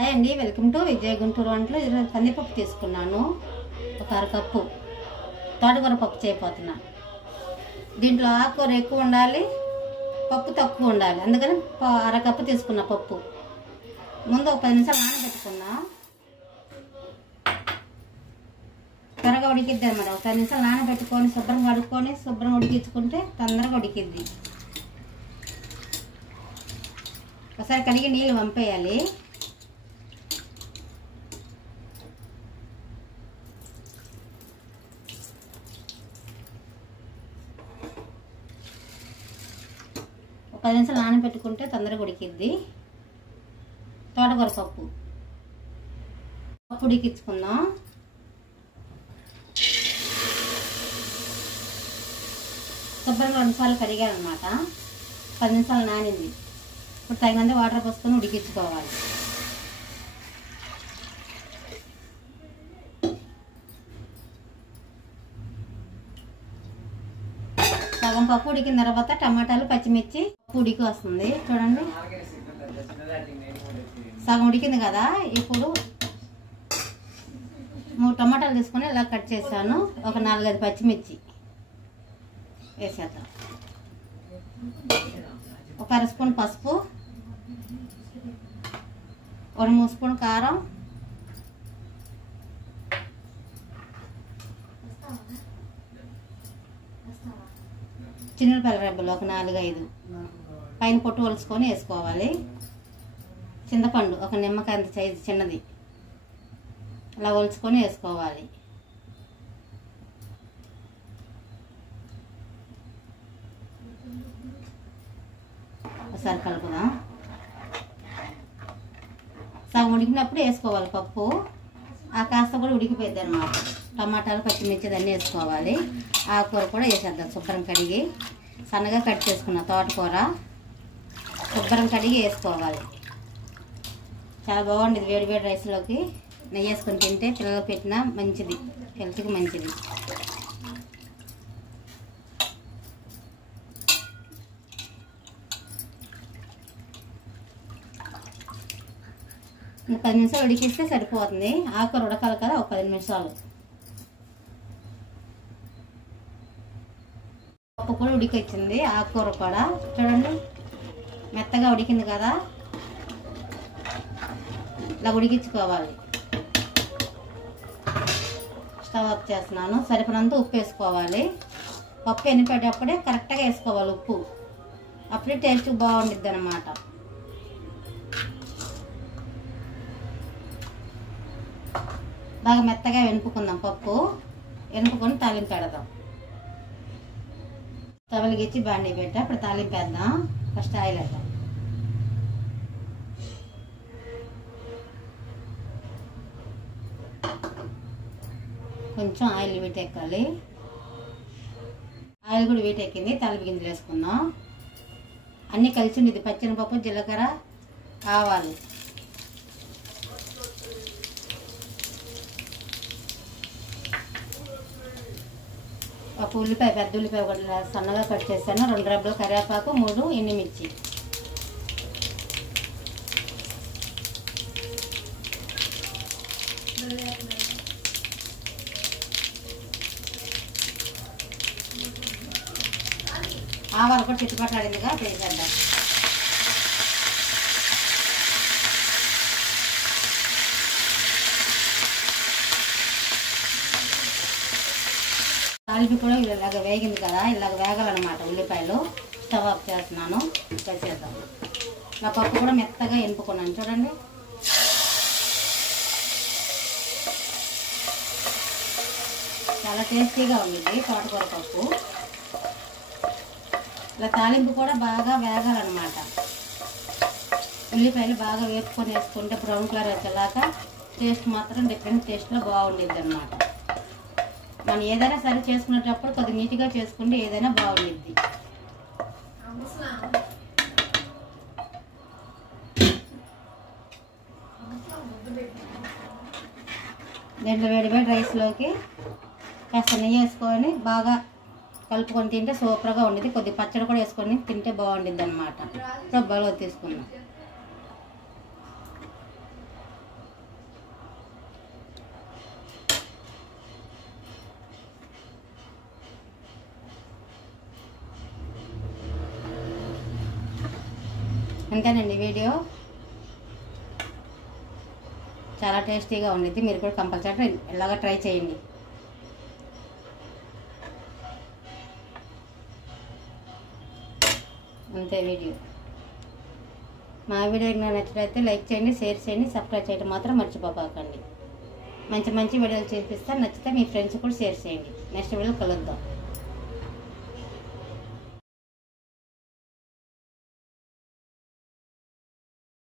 Hi అండి, welcome to Vijay Guntur వంటలు. ఈరోజు కందిపప్పు తీసుకున్నాను, ఒక అరకప్పు. తోటకూర పప్పు చేయబోతున్నాను. దీంట్లో ఆకుకూర ఎక్కువ ఉండాలి, పప్పు తక్కువ ఉండాలి, అందుకని అరకప్పు తీసుకున్నా పప్పు. ముందు ఒక 10 నిమిషాలు నానబెట్టుకున్నా, త్వరగా ఉడికిద్ది అనమాట. ఒక 10 నిమిషాలు నానబెట్టుకొని శుభ్రంగా కడుక్కొని శుభ్రంగా ఉడికించుకుంటే తొందరగా ఉడికిద్ది. ఒకసారి కడిగి నీళ్ళు వంపేయాలి. ఒక 10 నిమిషాలు నానబెట్టుకుంటే తొందరగా ఉడికిద్ది. తోటకూర పప్పు ఉడికించుకుందాం. శుభ్రంగా 2 సార్లు కడిగానమాట. 10 నిమిషాలు నానింది. ఇప్పుడు తగినంత వాటర్ పోసుకొని ఉడికించుకోవాలి. సగం పప్పు ఉడికిన తర్వాత టమాటాలు, పచ్చిమిర్చి, పప్పు ఉడికి వస్తుంది చూడండి. సగం ఉడికింది కదా, ఇప్పుడు 3 టమాటాలు తీసుకొని ఇలా కట్ చేశాను. ఒక 4-5 పచ్చిమిర్చి వేసేద్దాం. ఒక 1 స్పూన్ పసుపు, 1 3 స్పూన్ కారం, చిన్నపిల్లల రెబ్బలు ఒక 4-5 పైన పొట్టు ఒలుచుకొని వేసుకోవాలి. చింతపండు ఒక నిమ్మకాయ అంత సైజు చిన్నది అలా ఒలుచుకొని వేసుకోవాలి. ఒకసారి కలుపుదాం. సగం ఉడికినప్పుడు వేసుకోవాలి పప్పు. ఆ కాస్త కూడా ఉడికిపోయింది అన్నమాట. టమాటాలు, పచ్చిమిర్చి అన్నీ వేసుకోవాలి. ఆకుకూర కూడా వేసేద్దాం. శుభ్రం కడిగి సన్నగా కట్ చేసుకున్న తోటకూర శుభ్రం కడిగి వేసుకోవాలి. చాలా బాగుండేది వేడి వేడి రైస్లోకి. నెయ్యి వేసుకొని తింటే పిల్లలకు పెట్టినా మంచిది, హెల్త్కి మంచిది. ఇంకా 10 నిమిషాలు ఉడికిస్తే సరిపోతుంది. ఆకుకూర ఉడకాలి కదా, ఒక 10 నిమిషాలు. పప్పు కూడా ఉడికొచ్చింది, ఆకుకూర కూడా చూడండి మెత్తగా ఉడికింది కదా. ఇలా ఉడికించుకోవాలి. స్టవ్ ఆఫ్ చేస్తున్నాను. సరిపడినంత ఉప్పు వేసుకోవాలి. పప్పు ఎనిపేటప్పుడే కరెక్ట్గా వేసుకోవాలి ఉప్పు, అప్పుడే టేస్ట్ బాగుండిద్ది అన్నమాట. బాగా మెత్తగా వెనుపుకుందాం. పప్పు వెనుపుకొని తాలింపు పెడదాం. తవలిగిచ్చి బాండీ పెట్టా. ఇప్పుడు తాలింపు వేద్దాం. ఫస్ట్ ఆయిల్ వేద్దాం. కొంచెం ఆయిల్ వీటెక్కాలి. ఆయిల్ కూడా వీటెక్కింది. తాలింపు గింజలు వేసుకుందాం. అన్నీ కలిసి ఉండేది. పచ్చెనపప్పు, జీలకర్ర, ఆవాలు, ఒక ఉల్లిపాయ, పెద్ద ఉల్లిపాయ ఒకటి సన్నగా కట్ చేశాను. 2 రెబ్బలు కరివేపాకు, 3 ఎండుమిర్చి, ఆవాలు కూడా చిట్టుపట్లాడిందిగా వేసేద్దాం. తాలింపు కూడా ఇలాగ వేగింది కదా, ఇలాగ వేగాలన్నమాట ఉల్లిపాయలు. స్టవ్ ఆఫ్ చేస్తున్నాను. వేసేద్దాం. నా పప్పు కూడా మెత్తగా ఎనుపుకున్నాను చూడండి. చాలా టేస్టీగా ఉండిద్ది తోటకూర పప్పు. ఇలా తాలింపు కూడా బాగా వేగాలన్నమాట. ఉల్లిపాయలు బాగా వేపుకొని వేసుకుంటే బ్రౌన్ కలర్ వచ్చేలాగా టేస్ట్ మాత్రం డిఫరెంట్ టేస్ట్లో బాగుండిద్ది అన్నమాట. మనం ఏదైనా సరే చేసుకునేటప్పుడు కొద్దిగా నీట్గా చేసుకుంటే ఏదైనా బాగుండిద్ది. దీంట్లో వేడి వేడి రైస్లోకి కాస్త నెయ్యి వేసుకొని బాగా కలుపుకొని తింటే సూపర్గా ఉండేది. కొద్ది పచ్చడి కూడా వేసుకొని తింటే బాగుండిద్ది అన్నమాట. ఇప్పుడు బౌల్లో తీసుకుందాం. అంతేనండి వీడియో. చాలా టేస్టీగా ఉండిద్ది. మీరు కూడా కంపల్సరీ ఇలాగా ట్రై చేయండి. అంతే వీడియో. మా వీడియో నచ్చినట్లయితే లైక్ చేయండి, షేర్ చేయండి, సబ్స్క్రైబ్ చేయడం మాత్రం మర్చిపోకండి. మంచి మంచి వీడియోలు చూపిస్తాను. నచ్చితే మీ ఫ్రెండ్స్ కూడా షేర్ చేయండి. నెక్స్ట్ వీడియో కలుద్దాం.